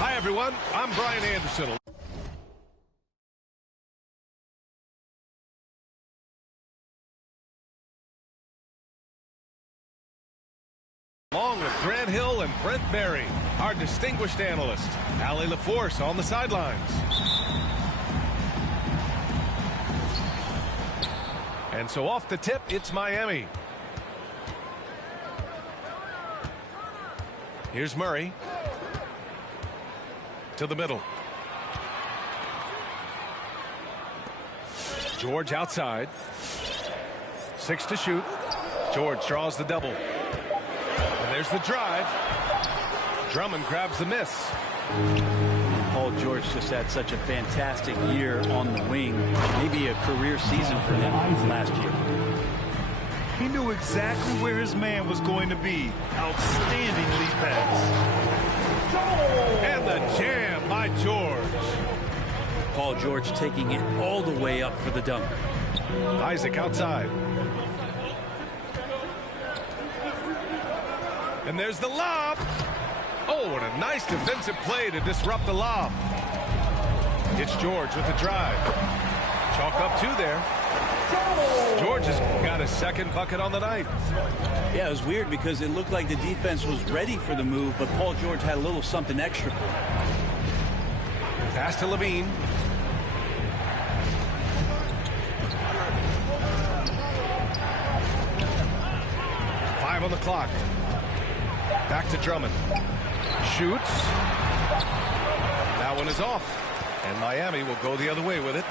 Hi, everyone. I'm Brian Anderson. Along with Grant Hill and Brent Berry, our distinguished analyst, Allie LaForce on the sidelines. And so off the tip, it's Miami. Here's Murray. To the middle. George outside. 6 to shoot. George draws the double. And there's the drive. Drummond grabs the miss. Paul George just had such a fantastic year on the wing. Maybe a career season for him last year. He knew exactly where his man was going to be. Outstanding lead pass. And the jam by George. Paul George taking it all the way up for the dunk. Isaac outside. And there's the lob. Oh, and a nice defensive play to disrupt the lob. It's George with the drive. Chalk up 2 there. George has got his second bucket on the night. Yeah, it was weird because it looked like the defense was ready for the move, but Paul George had a little something extra for him. Pass to Levine. Five on the clock. Back to Drummond. Shoots. That one is off. And Miami will go the other way with it.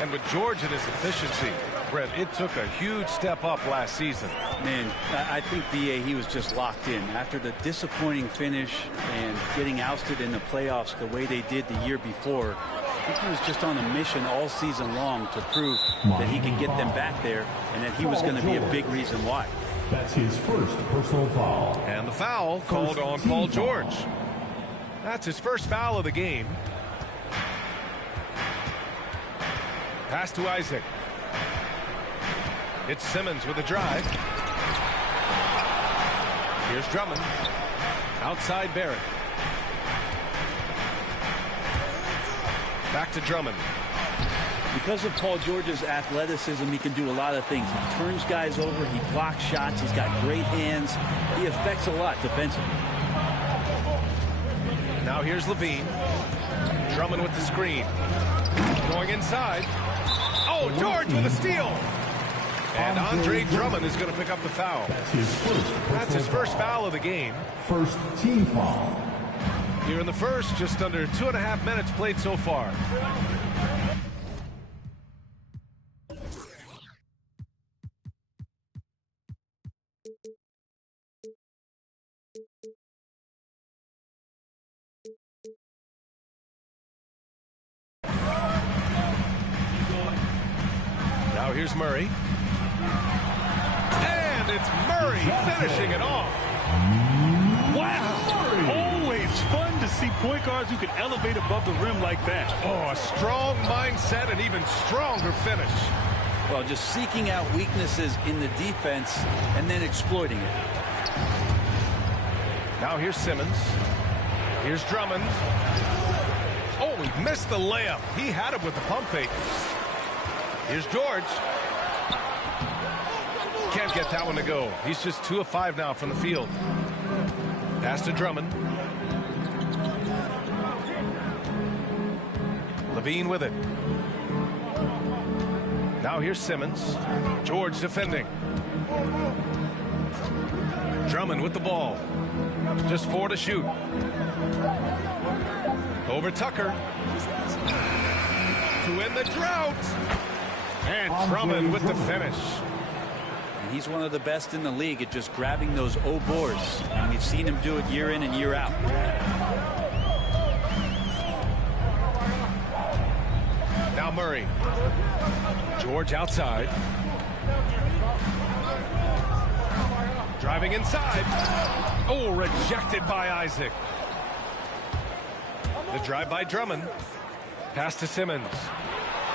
And with George and his efficiency, Brent, it took a huge step up last season. Man, I think, B.A., he was just locked in. After the disappointing finish and getting ousted in the playoffs the way they did the year before, I think he was just on a mission all season long to prove that he could get them back there and that he was going to be a big reason why. That's his first personal foul. And the foul called on Paul George. That's his first foul of the game. Pass to Isaac. It's Simmons with a drive. Here's Drummond. Outside Barrett. Back to Drummond. Because of Paul George's athleticism, he can do a lot of things. He turns guys over. He blocks shots. He's got great hands. He affects a lot defensively. Now here's Levine. Drummond with the screen. Going inside. Oh, George with a steal. And Andre Drummond is going to pick up the foul. That's his first foul of the game. First team foul. Here in the first, just under 2.5 minutes played so far. Now here's Murray. And it's Murray finishing it off. Wow. Always fun to see point guards who can elevate above the rim like that. Oh, a strong mindset and even stronger finish. Well, just seeking out weaknesses in the defense and then exploiting it. Now here's Simmons. Here's Drummond. Oh, he missed the layup. He had it with the pump fake. Here's George. Can't get that one to go. He's just 2 of 5 now from the field. Pass to Drummond. Levine with it. Now here's Simmons. George defending. Drummond with the ball. Just 4 to shoot. Over Tucker. To end the drought. And Drummond with the finish. And he's one of the best in the league at just grabbing those O boards. And we've seen him do it year in and year out. Now Murray. George outside. Driving inside. Oh, rejected by Isaac. The drive by Drummond. Pass to Simmons.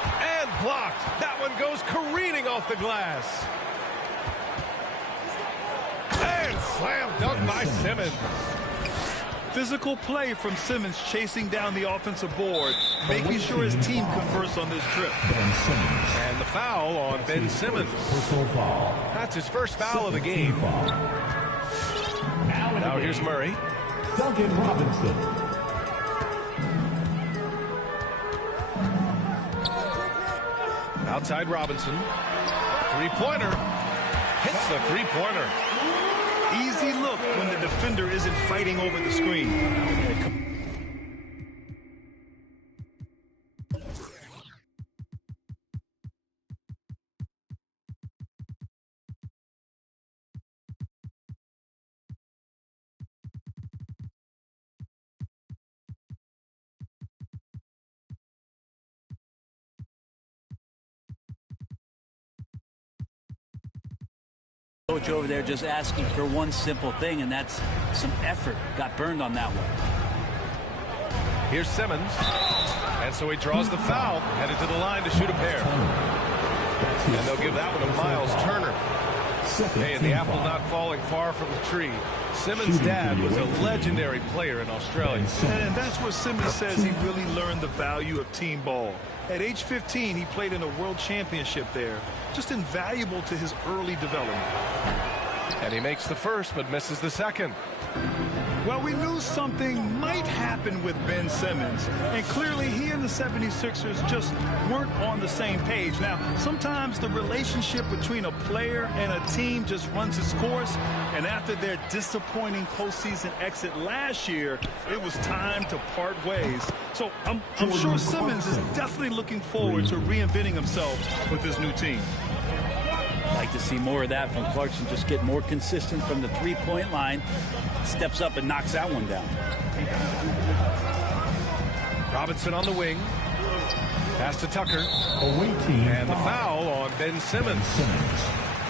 And blocked. That one goes careening off the glass. And slam dunk by Simmons. Physical play from Simmons chasing down the offensive board, making sure his team converts on this trip. And the foul on Ben Simmons. That's his first foul of the game. Now here's Murray. Duncan Robinson. Outside Robinson. Three-pointer. Hits the three-pointer. Easy look when the defender isn't fighting over the screen. Coach over there just asking for one simple thing, and that's some effort. Got burned on that one. Here's Simmons. And so he draws the foul, headed to the line to shoot a pair. And they'll give that one to Miles Turner. Hey, and the apple not falling far from the tree. Simmons' dad was a legendary player in Australia. And that's where Simmons says he really learned the value of team ball. At age 15, he played in a world championship there. Just invaluable to his early development. And he makes the first, but misses the second. Well, we knew something might happen with Ben Simmons, and clearly he and the 76ers just weren't on the same page. Now, sometimes the relationship between a player and a team just runs its course, and after their disappointing postseason exit last year, it was time to part ways. So I'm sure Simmons is definitely looking forward to reinventing himself with his new team. Like to see more of that from Clarkson. Just get more consistent from the three-point line. Steps up and knocks that one down. Robinson on the wing. Pass to Tucker. And the foul on Ben Simmons.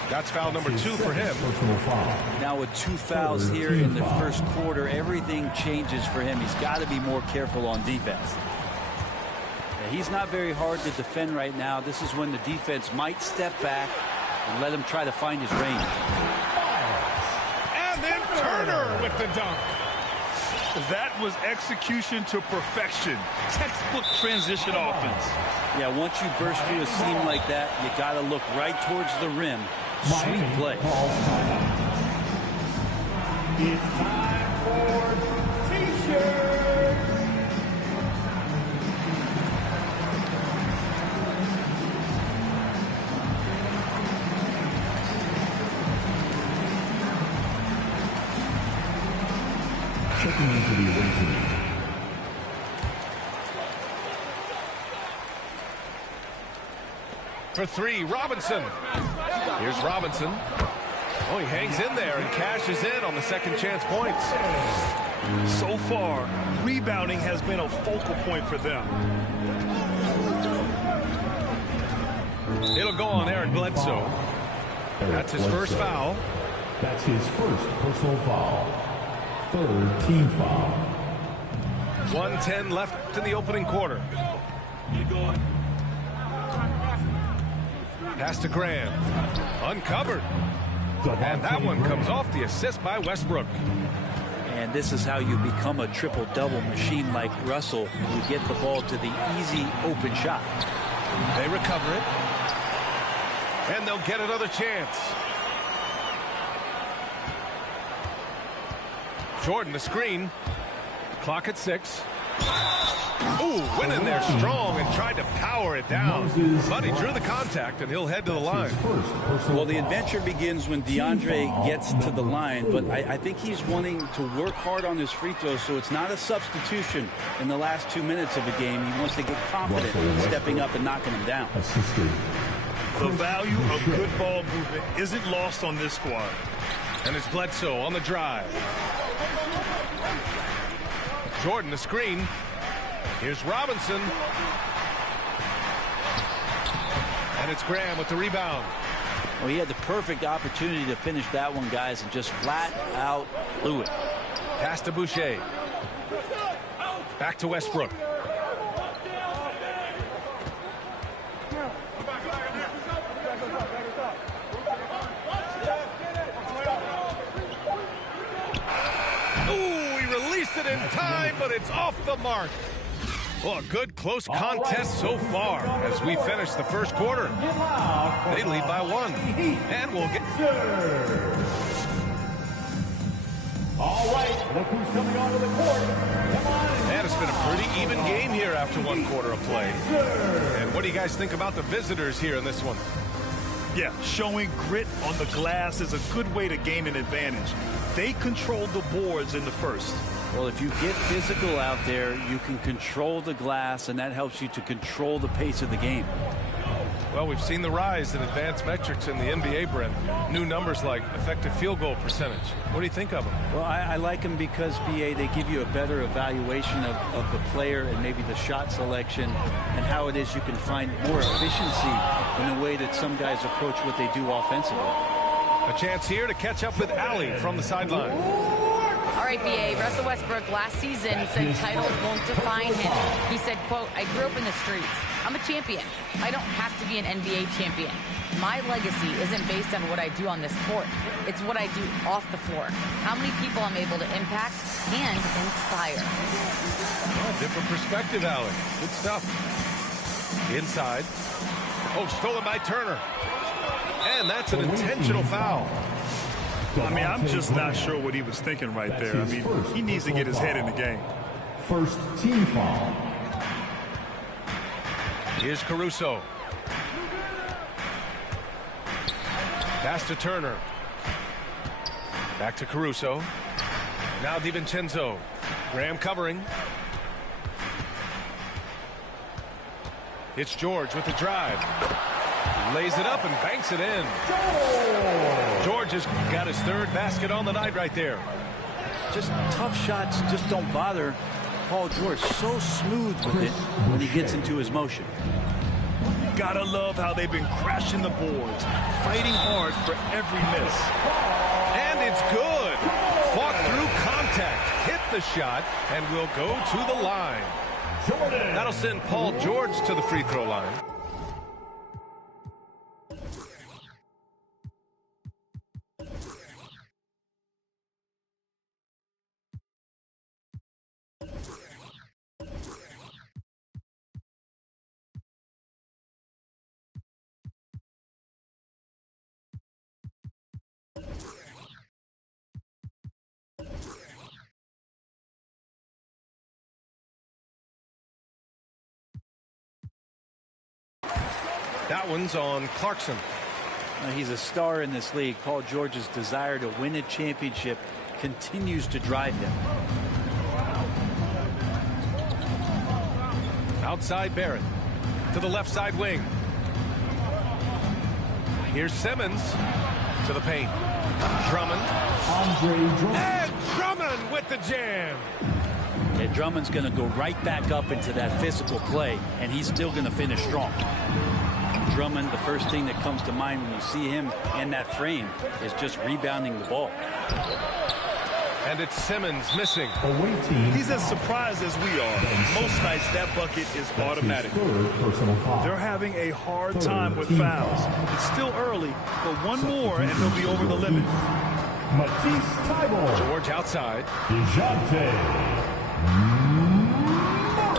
That's foul number 2 for him. Now with 2 fouls here in the first quarter, everything changes for him. He's got to be more careful on defense. He's not very hard to defend right now. This is when the defense might step back and let him try to find his range. And then Turner with the dunk. That was execution to perfection. Textbook transition offense. Yeah, once you burst through a seam like that, you got to look right towards the rim. Sweet play. It's time for T-shirts. Checking into the away team. For 3, Robinson. Here's Robinson. Oh, he hangs in there and cashes in on the second chance points. So far, rebounding has been a focal point for them. It'll go on Aaron Bledsoe. That's his first foul. That's his first personal foul. 3rd team foul. 1:10 left in the opening quarter. Pass to Graham. Uncovered. And that one comes off the assist by Westbrook. And this is how you become a triple-double machine like Russell. You get the ball to the easy open shot. They recover it. And they'll get another chance. Jordan, the screen. Clock at 6. Ooh, went in there strong and tried to power it down. But he drew the contact, and he'll head to the line. Well, the adventure begins when DeAndre gets to the line, but I think he's wanting to work hard on his free throws, so it's not a substitution in the last 2 minutes of the game. He wants to get confident stepping up and knocking him down. The value of good ball movement isn't lost on this squad. And it's Bledsoe on the drive. Jordan, the screen. Here's Robinson. And it's Graham with the rebound. Well, he had the perfect opportunity to finish that one, guys, and just flat out blew it. Pass to Boucher. Back to Westbrook. Ooh, he released it in time, but it's off the mark. Well, a good close contest so far as we finish the first quarter. They lead by 1. And we'll get... All right, look who's coming onto the court. Come on. And it's been a pretty even game here after 1 quarter of play. And what do you guys think about the visitors here in this one? Yeah, showing grit on the glass is a good way to gain an advantage. They controlled the boards in the first. Well, if you get physical out there, you can control the glass, and that helps you to control the pace of the game. Well, we've seen the rise in advanced metrics in the NBA, Brent. New numbers like effective field goal percentage. What do you think of them? Well, I like them because, BA, they give you a better evaluation of the player and maybe the shot selection and how it is you can find more efficiency in the way that some guys approach what they do offensively. A chance here to catch up with Allie from the sideline. All right, BA, Russell Westbrook last season said titles won't define him. He said, quote, I grew up in the streets. I'm a champion. I don't have to be an NBA champion. My legacy isn't based on what I do on this court. It's what I do off the floor. How many people I'm able to impact and inspire. Oh, different perspective, Allie. Good stuff. Inside. Oh, stolen by Turner. And that's an intentional foul. I mean, I'm just not sure what he was thinking right there. I mean, he needs to get his head in the game. First team foul. Here's Caruso. Pass to Turner. Back to Caruso. Now DiVincenzo. Graham covering. It's George with the drive. Lays it up and banks it in. George has got his 3rd basket on the night right there. Just tough shots just don't bother Paul George. So smooth with it when he gets into his motion. You gotta love how they've been crashing the boards, fighting hard for every miss. And it's good. Fought through contact, hit the shot, and will go to the line. That'll send Paul George to the free throw line. That one's on Clarkson. He's a star in this league. Paul George's desire to win a championship continues to drive him. Outside Barrett to the left side wing. Here's Simmons to the paint. Drummond. And Drummond with the jam. And Drummond's going to go right back up into that physical play, and he's still going to finish strong. Drummond, the first thing that comes to mind when you see him in that frame is just rebounding the ball. And it's Simmons missing. He's as surprised as we are. Most nights that bucket is automatic. They're having a hard time with fouls. It's still early, but one more and they'll be over the limit. George outside. DeJounte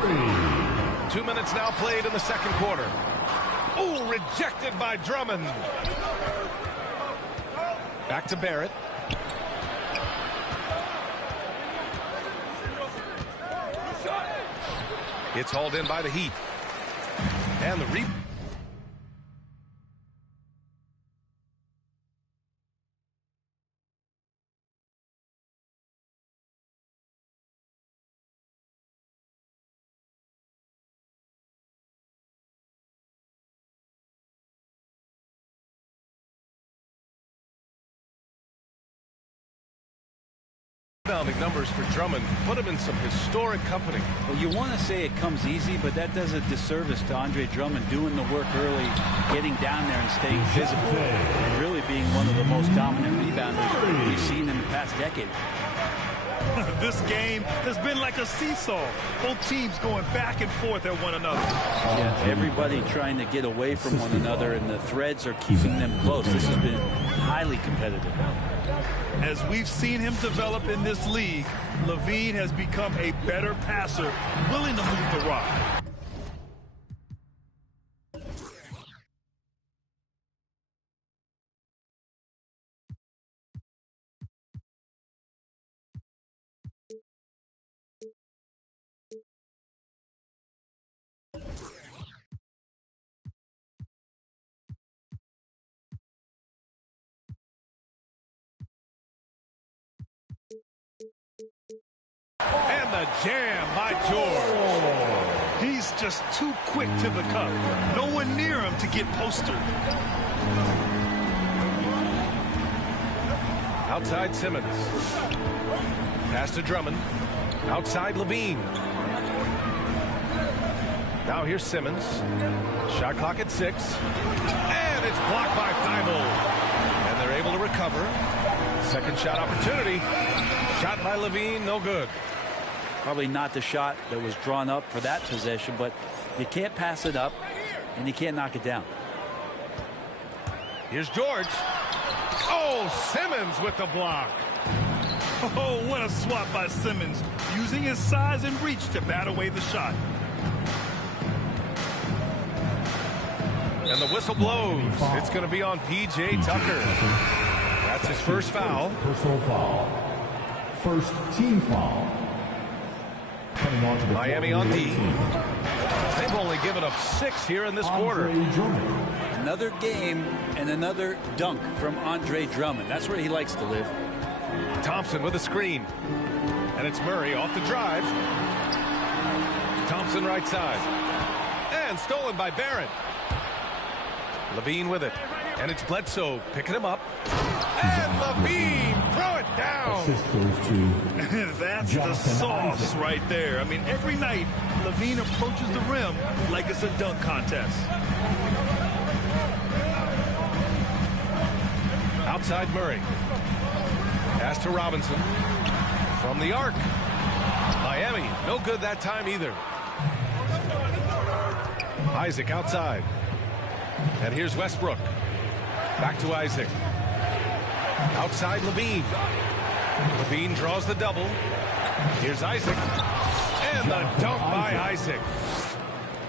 Murray. 2 minutes now played in the second quarter. Oh, rejected by Drummond. Back to Barrett. It's hauled in by the Heat. And the rebound. Rebounding numbers for Drummond put him in some historic company. Well, you want to say it comes easy, but that does a disservice to Andre Drummond doing the work early, getting down there and staying physical, and really being one of the most dominant rebounders we've seen in the past decade. This game has been like a seesaw. Both teams going back and forth at one another. Yeah, everybody trying to get away from one another, and the threads are keeping them close. This has been highly competitive. As we've seen him develop in this league, LaVine has become a better passer, willing to move the rock. And the jam by George. He's just too quick to the cup. No one near him to get postered. Outside Simmons. Pass to Drummond. Outside Levine. Now here's Simmons. Shot clock at 6. And it's blocked by Thibault. And they're able to recover. Second shot opportunity. Shot by Levine, no good. Probably not the shot that was drawn up for that possession, but you can't pass it up and you can't knock it down. Here's George. Oh, Simmons with the block. Oh, what a swat by Simmons, using his size and reach to bat away the shot. And the whistle blows. It's going to be on P.J. Tucker. That's his first foul. Personal foul. First team foul. Coming on to the Miami on D. team. They've only given up 6 here in this quarter. Another game and another dunk from Andre Drummond. That's where he likes to live. Thompson with a screen. And it's Murray off the drive. Thompson right side. And stolen by Barrett. Levine with it. And it's Bledsoe picking him up. And Levine throw it down. Assist goes to That's the sauce right there. I mean, every night, Levine approaches the rim like it's a dunk contest. Outside Murray. Pass to Robinson. From the arc. Miami, no good that time either. Isaac outside. And here's Westbrook. Back to Isaac. Outside Levine. Levine draws the double. Here's Isaac. And the dunk by Isaac.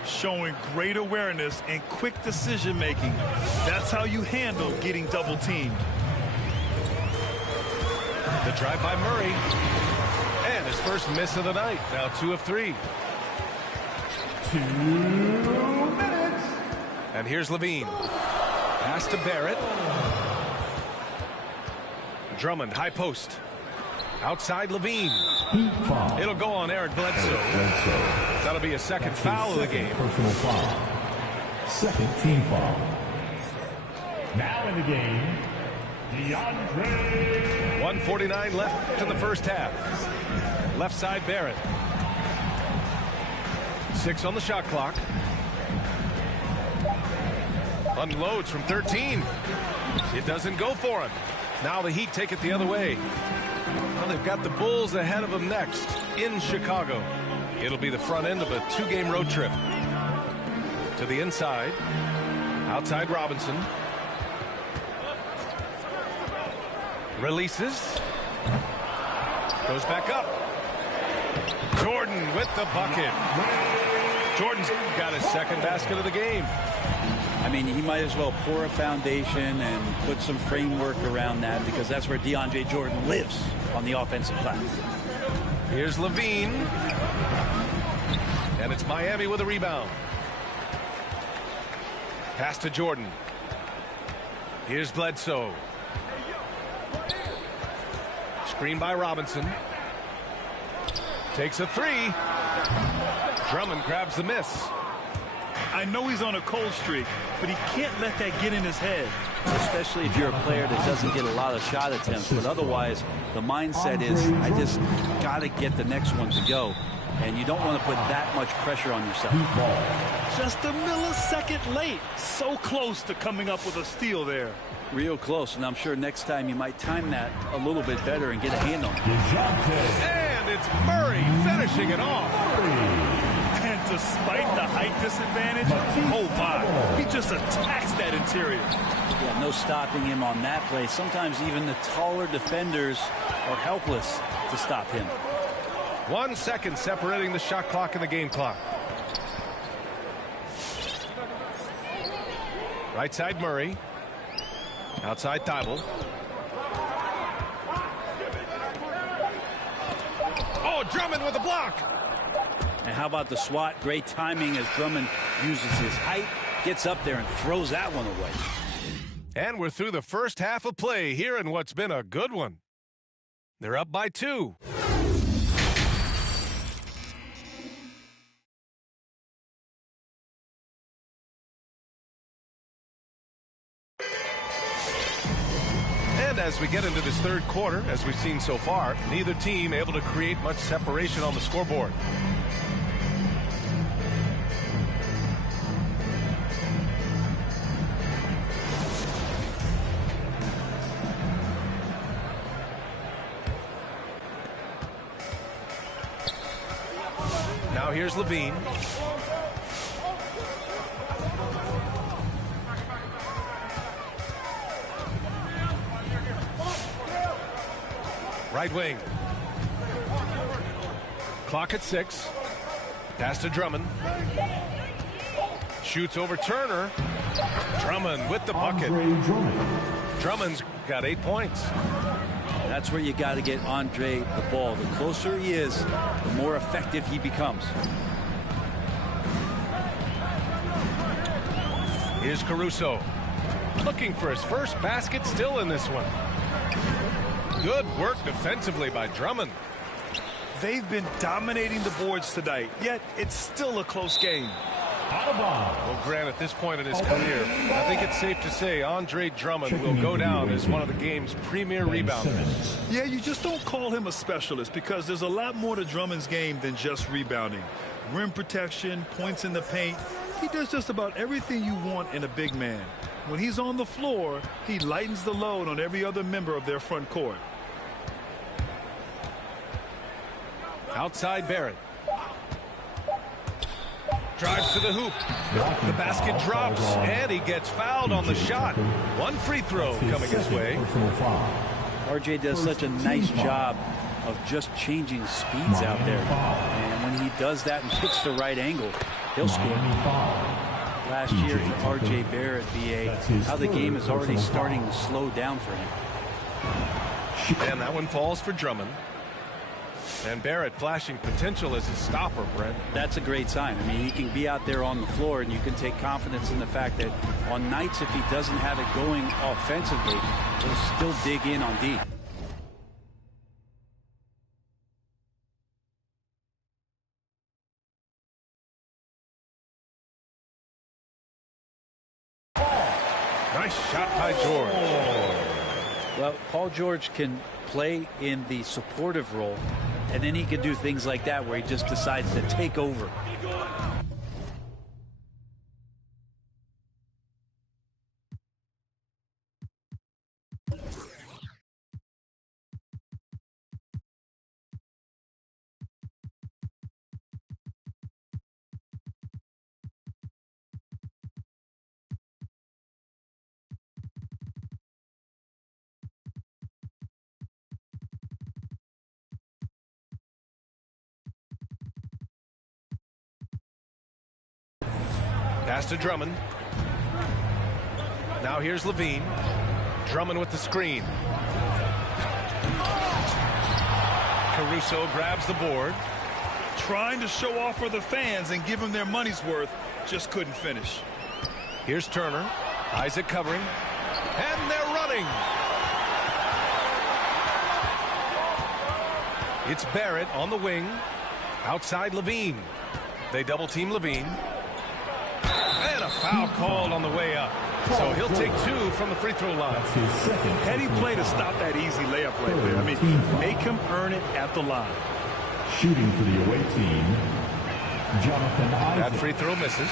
Showing great awareness and quick decision making. That's how you handle getting double teamed. The drive by Murray. And his first miss of the night. Now 2 of 3. 2 minutes. And here's Levine. Pass to Barrett. Drummond, high post. Outside Levine. It'll go on Eric Bledsoe. That'll be a second foul of the game. Personal foul. Second team foul. Now in the game, DeAndre. 1:49 left in the first half. Left side Barrett. 6 on the shot clock. Unloads from 13. It doesn't go for him. Now the Heat take it the other way. Well, they've got the Bulls ahead of them next in Chicago. It'll be the front end of a 2-game road trip. To the inside. Outside Robinson. Releases. Goes back up. Jordan with the bucket. Jordan's got his second basket of the game. I mean, he might as well pour a foundation and put some framework around that, because that's where DeAndre Jordan lives on the offensive glass. Here's Levine. And it's Miami with a rebound. Pass to Jordan. Here's Bledsoe. Screen by Robinson. Takes a 3. Drummond grabs the miss. I know he's on a cold streak, but he can't let that get in his head. Especially if you're a player that doesn't get a lot of shot attempts. But otherwise, the mindset is, I just got to get the next one to go. And you don't want to put that much pressure on yourself. Just a millisecond late. So close to coming up with a steal there. Real close. And I'm sure next time you might time that a little bit better and get a hand on it. And it's Murray finishing it off. And despite the height disadvantage, oh my, he just attacks that interior. Yeah, no stopping him on that play. Sometimes even the taller defenders are helpless to stop him. 1 second separating the shot clock and the game clock. Right side Murray. Outside Thibault. Oh, Drummond with a block. And how about the swat? Great timing as Drummond uses his height, gets up there and throws that one away. And we're through the first half of play here in what's been a good one. They're up by 2. And as we get into this third quarter, as we've seen so far, neither team able to create much separation on the scoreboard. Now here's Levine. Right wing. Clock at 6. Pass to Drummond. Shoots over Turner. Drummond with the bucket. Drummond's got 8 points. That's where you got to get Andre the ball. The closer he is, the more effective he becomes. Here's Caruso. Looking for his first basket, still in this one. Good work defensively by Drummond. They've been dominating the boards tonight, yet it's still a close game. Well, Grant, at this point in his career, I think it's safe to say Andre Drummond will go down as one of the game's premier rebounders. Yeah, you just don't call him a specialist because there's a lot more to Drummond's game than just rebounding. Rim protection, points in the paint. He does just about everything you want in a big man. When he's on the floor, he lightens the load on every other member of their front court. Outside Barrett. Drives to the hoop. The basket drops, and he gets fouled on the shot. One free throw coming his way. RJ does such a nice job of just changing speeds out there. And when he does that and picks the right angle, he'll score. Last year for RJ Barrett, BA, how the game is already starting to slow down for him. And that one falls for Drummond. And Barrett flashing potential as a stopper, Brent. That's a great sign. I mean, he can be out there on the floor, and you can take confidence in the fact that on nights if he doesn't have it going offensively, he'll still dig in on D. Nice shot by George. Well, Paul George can play in the supportive role, and then he can do things like that where he just decides to take over. Pass to Drummond. Now here's Levine. Drummond with the screen. Caruso grabs the board. Trying to show off for the fans and give them their money's worth, just couldn't finish. Here's Turner. Isaac covering. And they're running. It's Barrett on the wing. Outside Levine. They double team Levine. And a foul called on the way up. So he'll take 2 from the free throw line. Heady play to stop that easy layup right there. I mean, make him earn it at the line. Shooting for the away team, Jonathan Isaac. That free throw misses.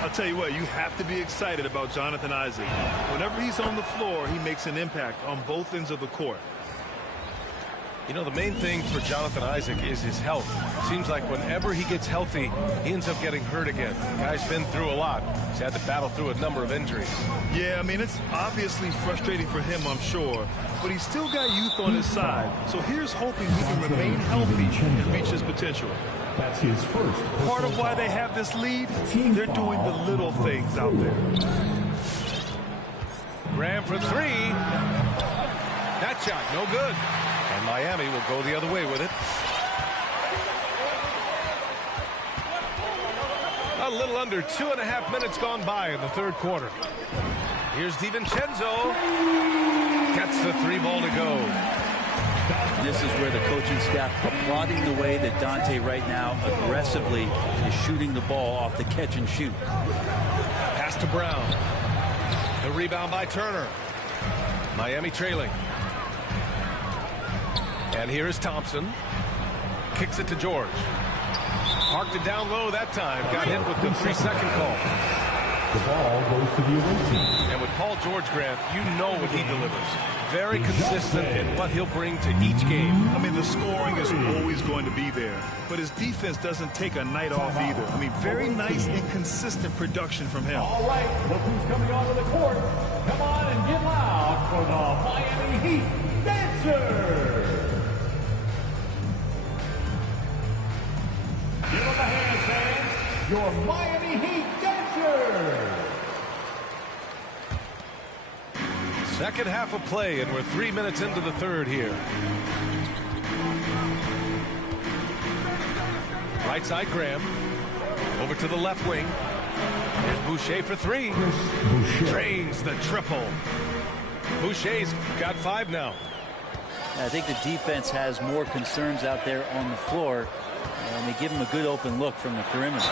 I'll tell you what, you have to be excited about Jonathan Isaac. Whenever he's on the floor, he makes an impact on both ends of the court. You know, the main thing for Jonathan Isaac is his health. Seems like whenever he gets healthy, he ends up getting hurt again. The guy's been through a lot. He's had to battle through a number of injuries. Yeah, I mean, it's obviously frustrating for him, I'm sure. But he's still got youth on his side. So here's hoping he can remain healthy and reach his potential. That's his first. Part of why they have this lead, they're doing the little things out there. Graham for three. That shot, no good. And Miami will go the other way with it. A little under 2.5 minutes gone by in the third quarter. Here's DiVincenzo. Gets the three ball to go. This is where the coaching staff applauding the way that Dante right now aggressively is shooting the ball off the catch and shoot. Pass to Brown. The rebound by Turner. Miami trailing. And here is Thompson. Kicks it to George. Parked it down low that time. Got hit with the 3-second call. The ball goes to the away team. And with Paul George, Grant, you know what he delivers. Very consistent in what he'll bring to each game. I mean, the scoring is always going to be there. But his defense doesn't take a night off either. I mean, very nice and consistent production from him. All right, look who's coming onto the court. Come on and get loud for the Miami Heat Dancers. Give them a hand, fans. Your Miami Heat Dancers. Second half of play, and we're 3 minutes into the third here. Right side, Graham. Over to the left wing. Here's Boucher for three. Drains the triple. Boucher's got 5 now. I think the defense has more concerns out there on the floor, and they give him a good open look from the perimeter.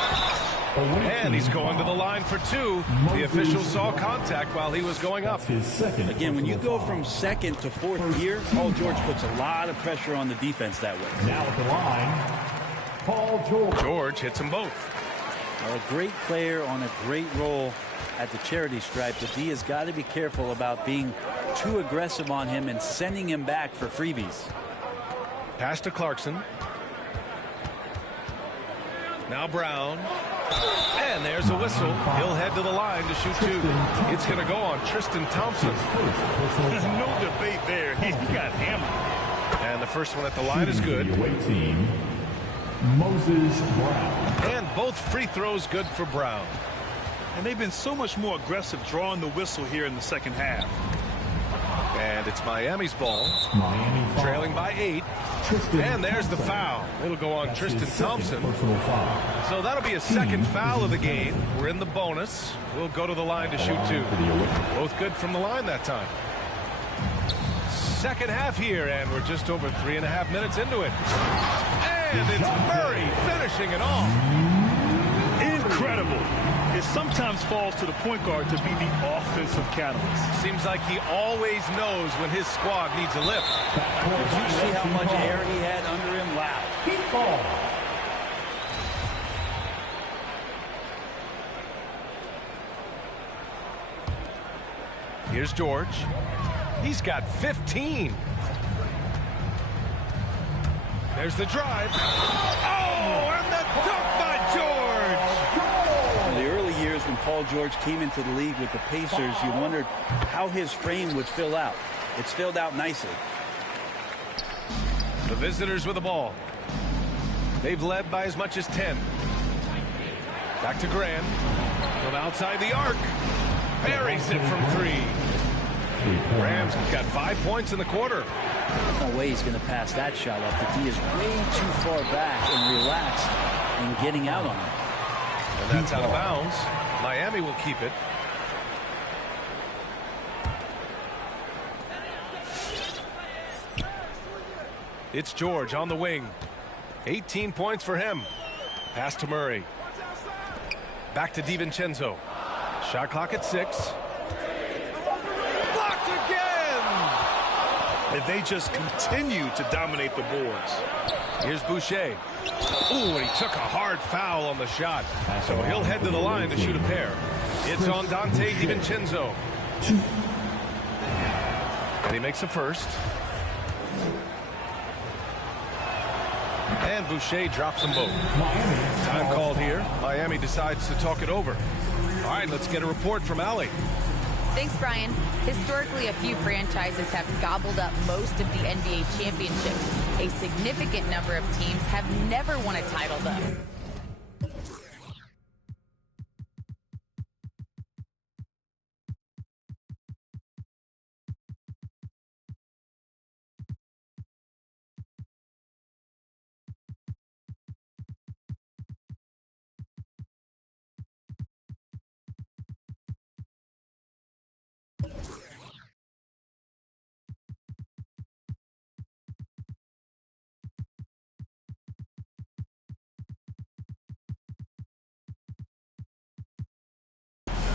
And he's going to the line for 2. The officials saw contact while he was going up. Again, when you go from second to fourth gear, Paul George puts a lot of pressure on the defense that way. Now at the line, Paul George. George hits them both. A great player on a great role at the charity stripe, but D has got to be careful about being too aggressive on him and sending him back for freebies. Pass to Clarkson. Now Brown. And there's a whistle. He'll head to the line to shoot 2. It's going to go on Tristan Thompson. There's no debate there. He got hammered. And the first one at the line is good. The away team, Moses Brown. And both free throws good for Brown. And they've been so much more aggressive drawing the whistle here in the second half. And it's Miami's ball. Miami trailing by 8. And there's the foul. It'll go on Tristan Thompson. So that'll be a second foul of the game. We're in the bonus. We'll go to the line to shoot 2. Both good from the line that time. Second half here, and we're just over 3.5 minutes into it. And it's Murray finishing it off. Incredible. It sometimes falls to the point guard to be the offensive catalyst. Seems like he always knows when his squad needs a lift. Did you see how much air he had under him? Wow. Heat ball. Here's George. He's got 15. There's the drive. Oh, and the dunk by George. In the early years when Paul George came into the league with the Pacers, you wondered how his frame would fill out. It's filled out nicely. The visitors with the ball. They've led by as much as 10. Back to Graham. From outside the arc. Buries it from 3. Graham's got 5 points in the quarter. There's no way he's going to pass that shot up. The D is way too far back and relaxed in getting out on him. And that's out of bounds. Miami will keep it. It's George on the wing. 18 points for him. Pass to Murray. Back to DiVincenzo. Shot clock at 6. Blocked again! And they just continue to dominate the boards. Here's Boucher. Ooh, and he took a hard foul on the shot. So he'll head to the line to shoot a pair. It's on Dante DiVincenzo. And he makes a first. And Boucher drops them both. Time called here. Miami decides to talk it over. All right, let's get a report from Allie. Thanks, Brian. Historically, a few franchises have gobbled up most of the NBA championships. A significant number of teams have never won a title, though.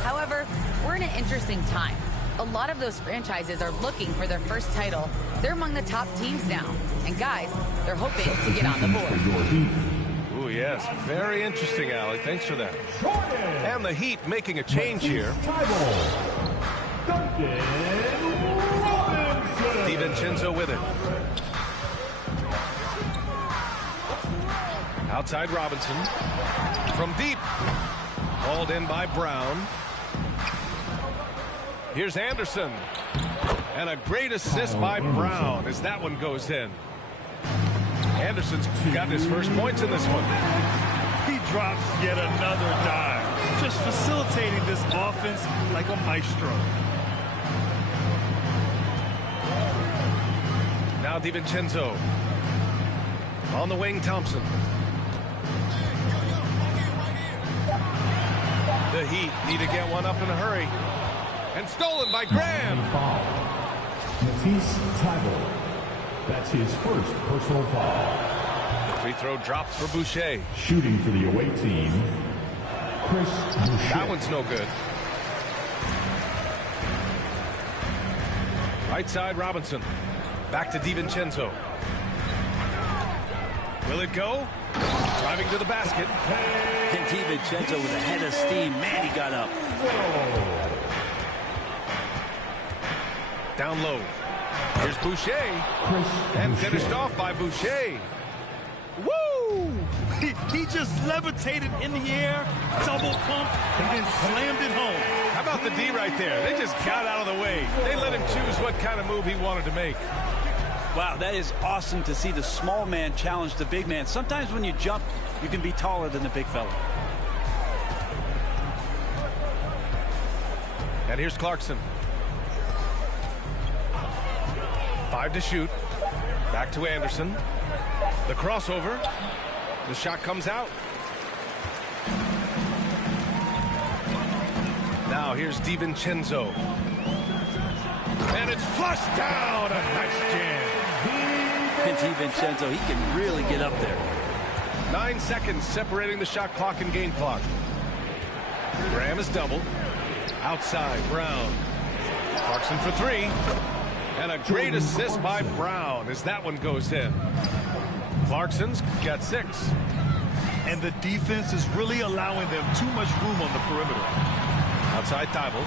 However, we're in an interesting time. A lot of those franchises are looking for their first title. They're among the top teams now. And guys, they're hoping to get on the board. Ooh, yes. Very interesting, Allie. Thanks for that. And the Heat making a change here. DiVincenzo with it. Outside Robinson. From deep. Hauled in by Brown. Here's Anderson. And a great assist by Brown as that one goes in. Anderson's got his first points in this one. He drops yet another dime. Just facilitating this offense like a maestro. Now DiVincenzo. On the wing, Thompson. The Heat need to get one up in a hurry. And stolen by Graham. Matisse Thybulle. That's his first personal foul. The free throw drops for Boucher. Shooting for the away team, Chris Boucher. That one's no good. Right side, Robinson. Back to DiVincenzo. Will it go? Driving to the basket. And DiVincenzo with a head of steam. Man, he got up. Down low. Here's Boucher. And finished off by Boucher. Woo! He just levitated in the air, double pump, and then slammed it home. How about the D right there? They just got out of the way. They let him choose what kind of move he wanted to make. Wow, that is awesome to see the small man challenge the big man. Sometimes when you jump, you can be taller than the big fella. And here's Clarkson. 5 to shoot. Back to Anderson. The crossover. The shot comes out. Now here's DiVincenzo. And it's flushed down. A nice jam. And DiVincenzo, he can really get up there. 9 seconds separating the shot clock and game clock. Graham is doubled. Outside, Brown. Clarkson for 3. And a great assist by Brown as that one goes in. Clarkson's got 6. And the defense is really allowing them too much room on the perimeter. Outside Thybulle.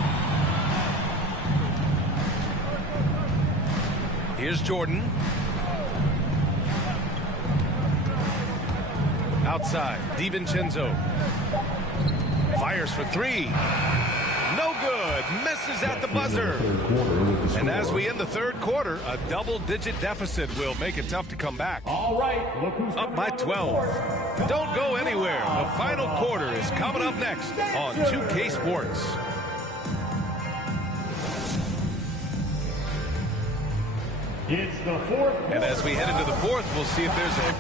Here's Jordan. Outside, DiVincenzo. Fires for 3. No good. Misses at the buzzer. And as we end the third quarter, a double-digit deficit will make it tough to come back. All right, look who's Up by 12. Don't go anywhere. The final quarter is coming up next on 2K Sports. It's the fourth. And as we head into the fourth, we'll see if there's a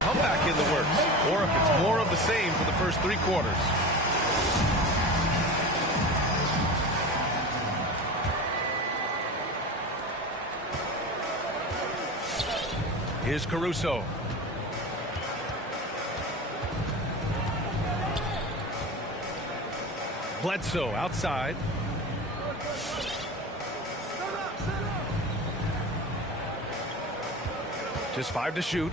comeback in the works, or if it's more of the same for the first 3 quarters. Here's Caruso. Bledsoe outside. Just 5 to shoot.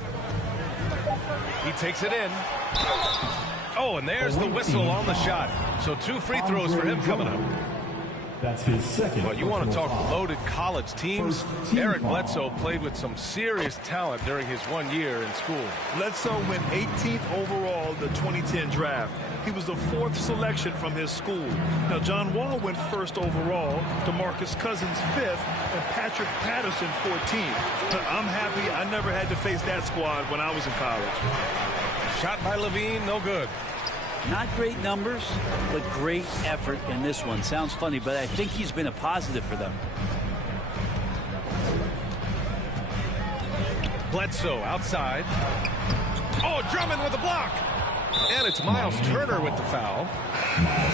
He takes it in. Oh, and there's the whistle on the shot. So 2 free throws for him coming up. That's his second. Well, you want to talk foul. loaded college teams? Team Eric foul. Bledsoe played with some serious talent during his 1 year in school. Bledsoe went 18th overall in the 2010 draft. He was the 4th selection from his school. Now, John Wall went 1st overall, DeMarcus Cousins 5th, and Patrick Patterson 14th. But I'm happy I never had to face that squad when I was in college. Shot by Levine, no good. Not great numbers, but great effort in this one. Sounds funny, but I think he's been a positive for them. Bledsoe outside. Oh, Drummond with the block. And it's Miles Turner with the foul.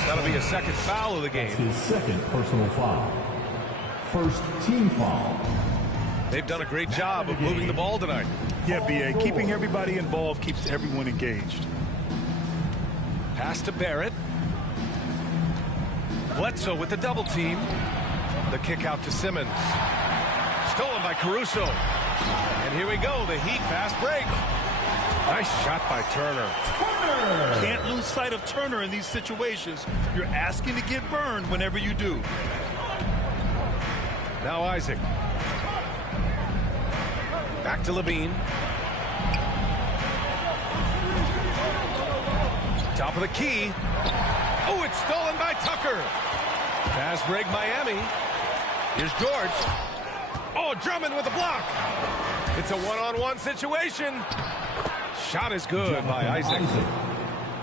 That'll be a second foul of the game. His second personal foul. First team foul. They've done a great job of moving the ball tonight. Yeah, B.A., keeping everybody involved keeps everyone engaged. Pass to Barrett. Bledsoe with the double team. The kick out to Simmons. Stolen by Caruso. And here we go, the Heat fast break. Nice shot by Turner. Can't lose sight of Turner in these situations. You're asking to get burned whenever you do. Now Isaac. Back to Levine. Top of the key. Oh, it's stolen by Tucker. Fast break Miami. Here's George. Oh, Drummond with the block. It's a one-on-one situation. Shot is good by Isaac.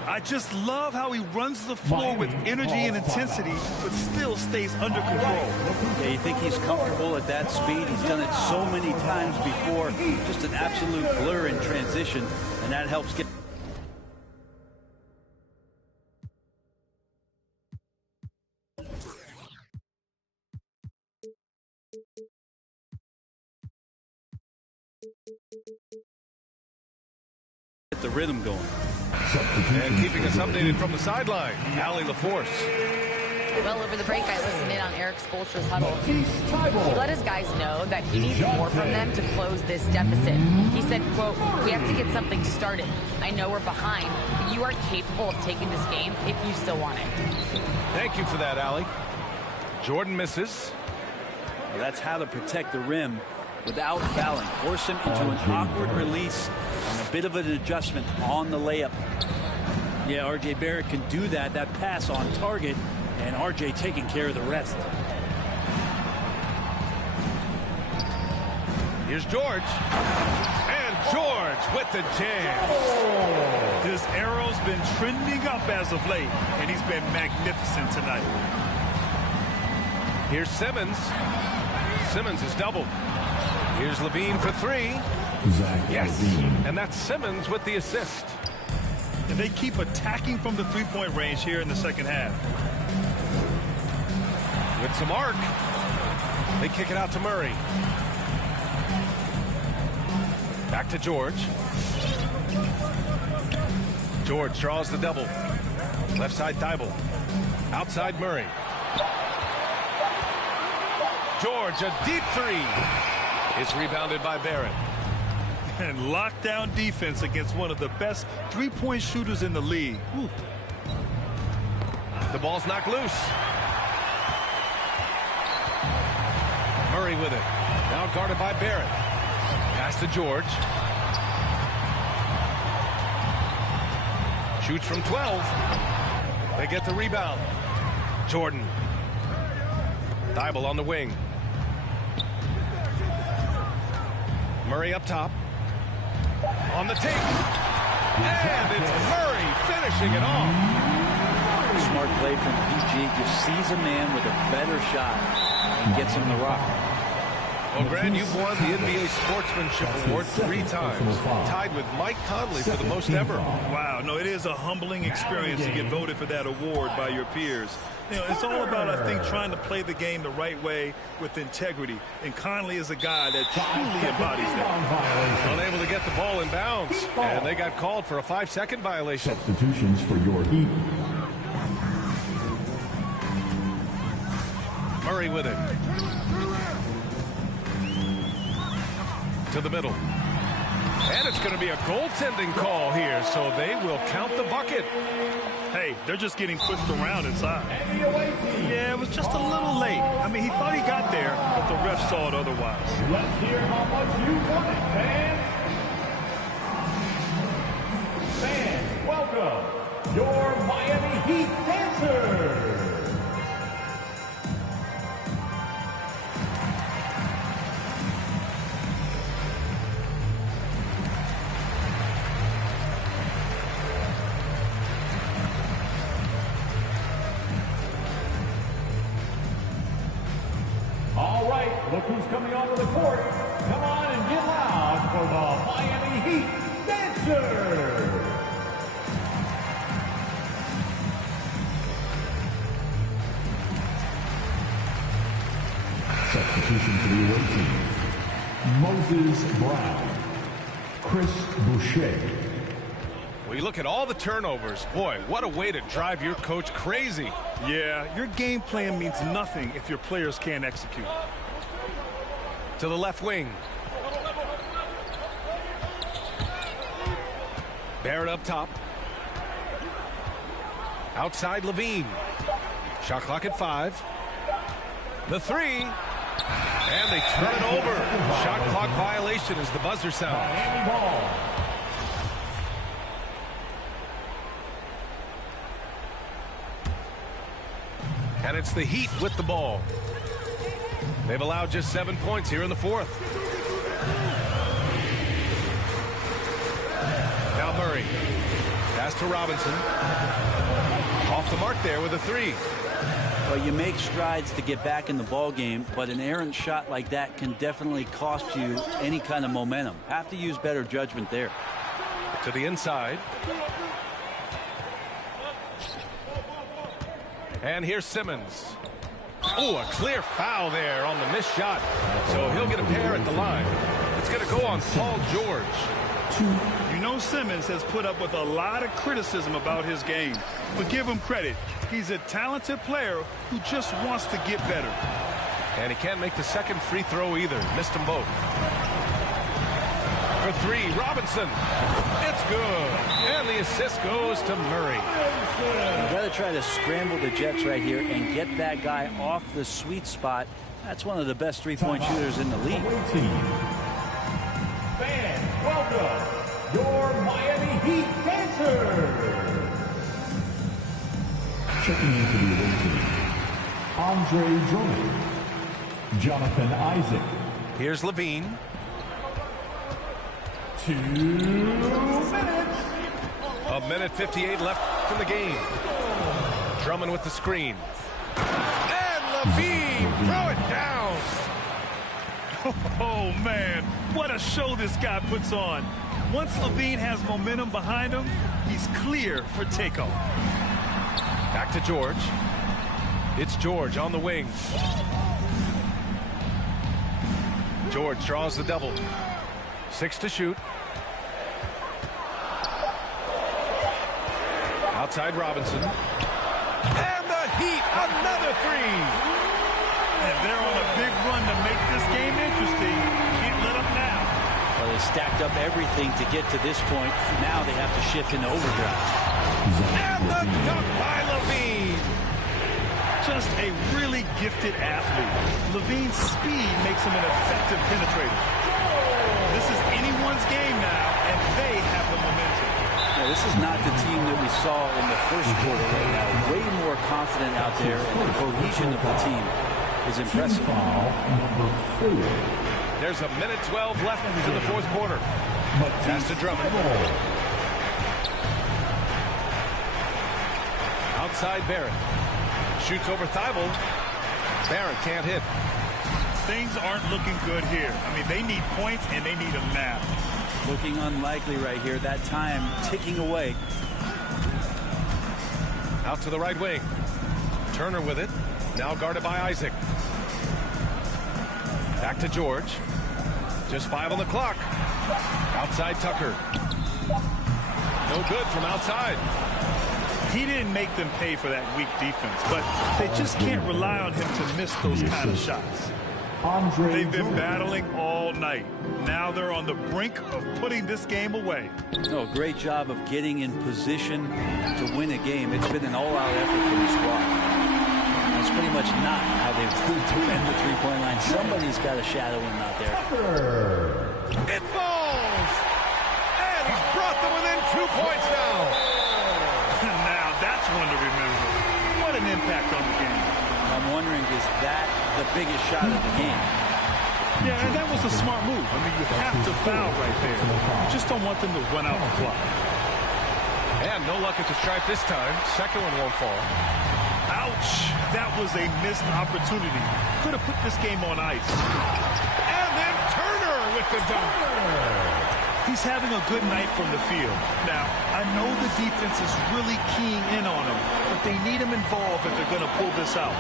I just love how he runs the floor with energy and intensity, but still stays under control. Yeah, you think he's comfortable at that speed? He's done it so many times before. Just an absolute blur in transition, and that helps get... the rhythm going. And keeping us updated from the sideline, Allie LaForce. Well, over the break, I listened in on Eric Spoelstra's huddle. He let his guys know that he needs more from them to close this deficit. He said, quote, "We have to get something started. I know we're behind, but you are capable of taking this game if you still want it." Thank you for that, Allie. Jordan misses. Well, that's how to protect the rim without fouling. Force him into an awkward release and a bit of an adjustment on the layup. Yeah, R.J. Barrett can do that. That pass on target, and R.J. taking care of the rest. Here's George. And George with the jam. This arrow's been trending up as of late, and he's been magnificent tonight. Here's Simmons. Simmons is doubled. Here's Levine for three. Yes, and that's Simmons with the assist. And they keep attacking from the three-point range here in the second half. With some arc. They kick it out to Murray. Back to George. George draws the double. Left side Thibault. Outside Murray. George, a deep three. Is rebounded by Barrett. And lockdown defense against one of the best three-point shooters in the league. Whew. The ball's knocked loose. Murray with it. Now guarded by Barrett. Pass to George. Shoots from 12. They get the rebound. Jordan. Thibault on the wing. Murray up top. On the tape. And it's Murray finishing it off. Smart play from PG. Just sees a man with a better shot and gets him the rock. Well, Grant, you've won the NBA Sportsmanship Award 3 times, tied with Mike Conley for the most ever. Wow, no, it is a humbling experience to get voted for that award by your peers. You know, it's all about, I think, trying to play the game the right way with integrity. And Conley is a guy that truly embodies that. Unable to get the ball in bounds, and they got called for a 5-second violation. Substitutions for your Heat. Murray with it. To the middle. And it's going to be a goaltending call here, so they will count the bucket. Hey, they're just getting pushed around inside. Yeah, it was just a little late. I mean, he thought he got there, but the ref saw it otherwise. Let's hear how much you want it, fans. Fans, welcome your Miami Heat dancers. All right, look who's coming onto the court. Come on and get loud for the Miami Heat dancers. Substitution for the away team. Moses Brown. Chris Boucher. Well, you look at all the turnovers. Boy, what a way to drive your coach crazy. Yeah, your game plan means nothing if your players can't execute. To the left wing. Barrett up top. Outside Levine. Shot clock at 5. The 3. And they turn it over. Shot clock violation as the buzzer sounds. Miami ball. And it's the Heat with the ball. They've allowed just 7 points here in the 4th. Now Murray. Pass to Robinson. Off the mark there with a 3. Well, you make strides to get back in the ball game, but an errant shot like that can definitely cost you any kind of momentum. Have to use better judgment there. To the inside. And here's Simmons. Oh, a clear foul there on the missed shot. So he'll get a pair at the line. It's going to go on Paul George. You know Simmons has put up with a lot of criticism about his game. But give him credit. He's a talented player who just wants to get better. And he can't make the second free throw either. Missed them both. For 3, Robinson. It's good. And the assist goes to Murray. You got to try to scramble the Jets right here and get that guy off the sweet spot. That's one of the best three-point shooters in the league. Fans, welcome your Miami Heat dancers. Checking into the away team. Andre Drummond. Jonathan Isaac. Here's Levine. 2 minutes. A minute 58 left in the game. Drummond with the screen. And Levine throw it down. Oh, man, what a show this guy puts on. Once Levine has momentum behind him, he's clear for takeoff. Back to George. It's George on the wing. George draws the double. 6 to shoot. Outside Robinson. And the Heat, another 3. And they're on a big run to make this game interesting. Can't let them down. Well, they stacked up everything to get to this point. Now they have to shift into overdrive. And the dunk by Levine. Just a really gifted athlete. Levine's speed makes him an effective penetrator. This is anyone's game now, and they have the momentum. Yeah, this is not the team that we saw in the first quarter right now. Way more confident out there, and the cohesion of the team is impressive. There's a minute 12 left in the 4th quarter. Pass to Drummond. Outside Barrett. Shoots over Thibault. Barrett can't hit. Things aren't looking good here. I mean, they need points, and they need them now. Looking unlikely right here. That time ticking away. Out to the right wing. Turner with it. Now guarded by Isaac. Back to George. Just 5 on the clock. Outside Tucker. No good from outside. He didn't make them pay for that weak defense, but they just can't rely on him to miss those kind of shots. They've been battling all night. Now they're on the brink of putting this game away. Oh, great job of getting in position to win a game. It's been an all-out effort from the squad. That's pretty much not how they've defended the three-point line. Somebody's got to shadow him out there. It falls! And he's brought them within 2 points now. Now that's one to remember. What an impact on the game. I'm wondering, is that the biggest shot of the game? Yeah, and that was a smart move. I mean, you have to foul right there. You just don't want them to run out the clock. And no luck at the stripe this time. Second one won't fall. Ouch! That was a missed opportunity. Could have put this game on ice. And then Turner with the dunk. He's having a good night from the field. Now, I know the defense is really keying in on him, but they need him involved if they're going to pull this out.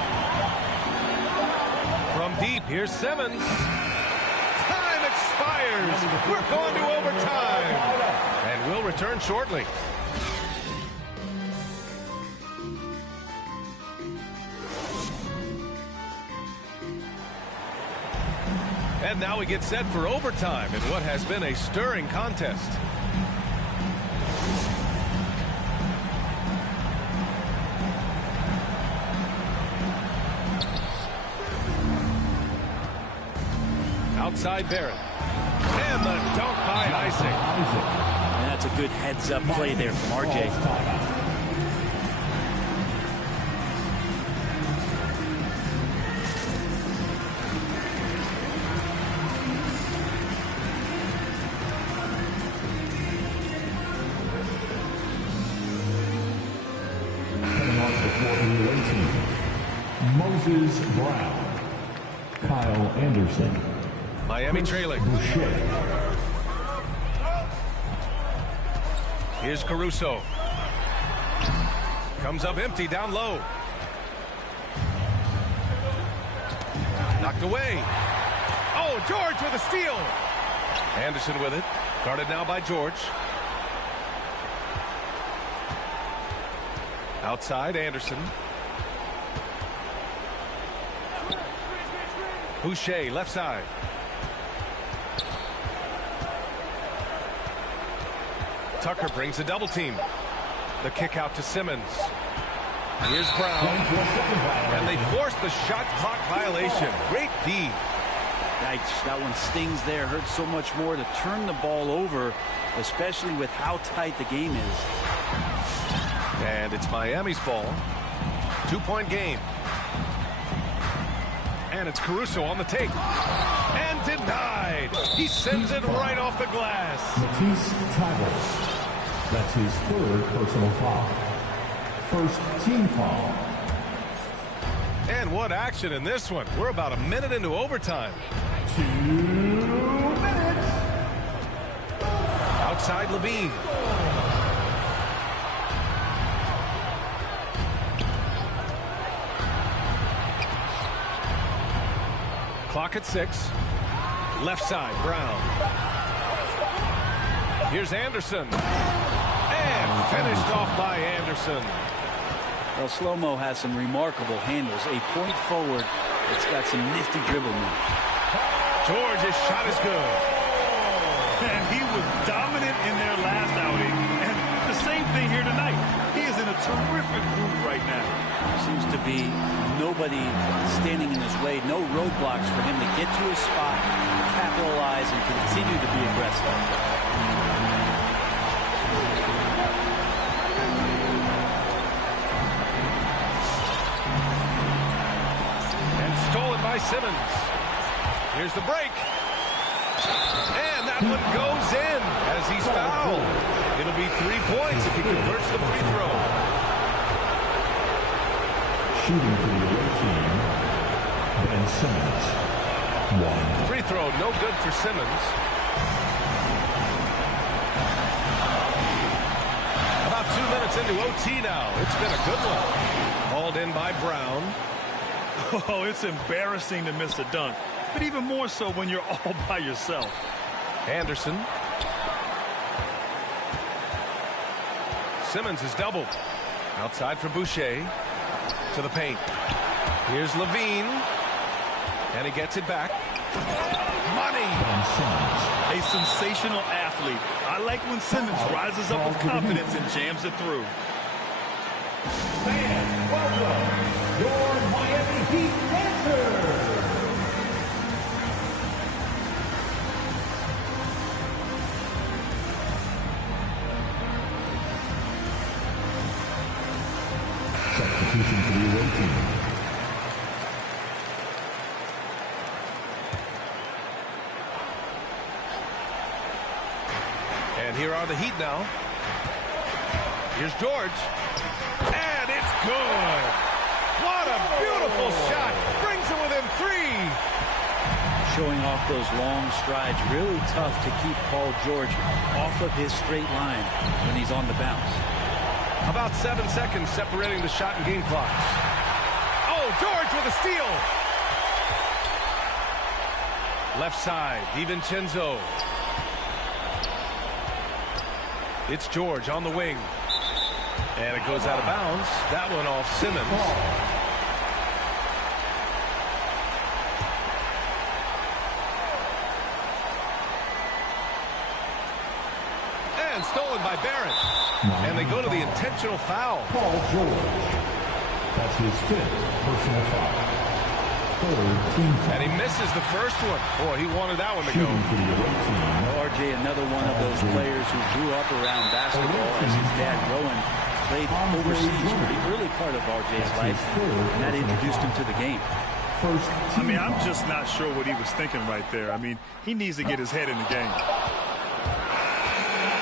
From deep, here's Simmons. Time expires. We're going to overtime. And we'll return shortly. And now we get set for overtime in what has been a stirring contest. Outside Barrett. And the dunk by Isaac. And that's a good heads-up play there from RJ. Moses Brown, Kyle Anderson, Miami trailing. Boucher. Here's Caruso. Comes up empty down low. Knocked away. Oh, George with a steal. Anderson with it. Guarded now by George. Outside Anderson. Boucher, left side. Tucker brings a double team. The kick out to Simmons. Here's Brown. And they force the shot clock violation. Great D. Yikes, that one stings there. Hurts so much more to turn the ball over, especially with how tight the game is. And it's Miami's ball. 2-point game. And it's Caruso on the take. And denied. He sends it right off the glass. Matisse Thybulle. That's his third personal foul. First team foul. And what action in this one. We're about a minute into overtime. 2 minutes. Outside Levine. Clock at 6. Left side, Brown. Here's Anderson. And finished off by Anderson. Well, slow-mo has some remarkable handles. A point forward, it's got some nifty dribble moves. George's shot is good. And he was dominant in their last outing. And the same thing here tonight. He is in a terrific groove right now. Seems to be nobody standing in his way. No roadblocks for him to get to his spot, capitalize, and continue to be aggressive. Stolen by Simmons. Here's the break. And that one goes in as he's fouled. It'll be 3 points if he converts the free throw. Shooting for the away team, Ben Simmons. 1. Free throw, no good for Simmons. About 2 minutes into OT now. It's been a good one. Called in by Brown. Oh, it's embarrassing to miss a dunk, but even more so when you're all by yourself. Anderson. Simmons is doubled. Outside for Boucher. To the paint. Here's Levine. And he gets it back. Money! A sensational athlete. I like when Simmons rises up with confidence and jams it through. Fans, welcome your Miami Heat dancers. Substitution for the away team. And here are the Heat now. Here's George. And it's good. What a beautiful shot. Brings him within 3. Showing off those long strides. Really tough to keep Paul George off of his straight line when he's on the bounce. About 7 seconds separating the shot and game clocks. Oh, George with a steal. Left side, DiVincenzo. It's George on the wing. And it goes out of bounds. That one off Simmons. And stolen by Barrett. And they go to the intentional foul. Paul George. That's his 5th personal foul. 3rd team foul. And he misses the first one. Boy, he wanted that one to go. Shooting for the away team. RJ, another one of those players who grew up around basketball as his dad, Rowan, played overseas for the early part of RJ's life, and that introduced him to the game. I mean, I'm just not sure what he was thinking right there. I mean, he needs to get his head in the game.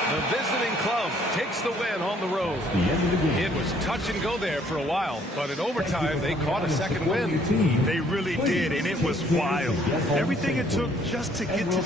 The visiting club takes the win on the road. The end of the game. It was touch and go there for a while, but in overtime, they caught a second win. They really did, and it was wild. Everything it took just to get to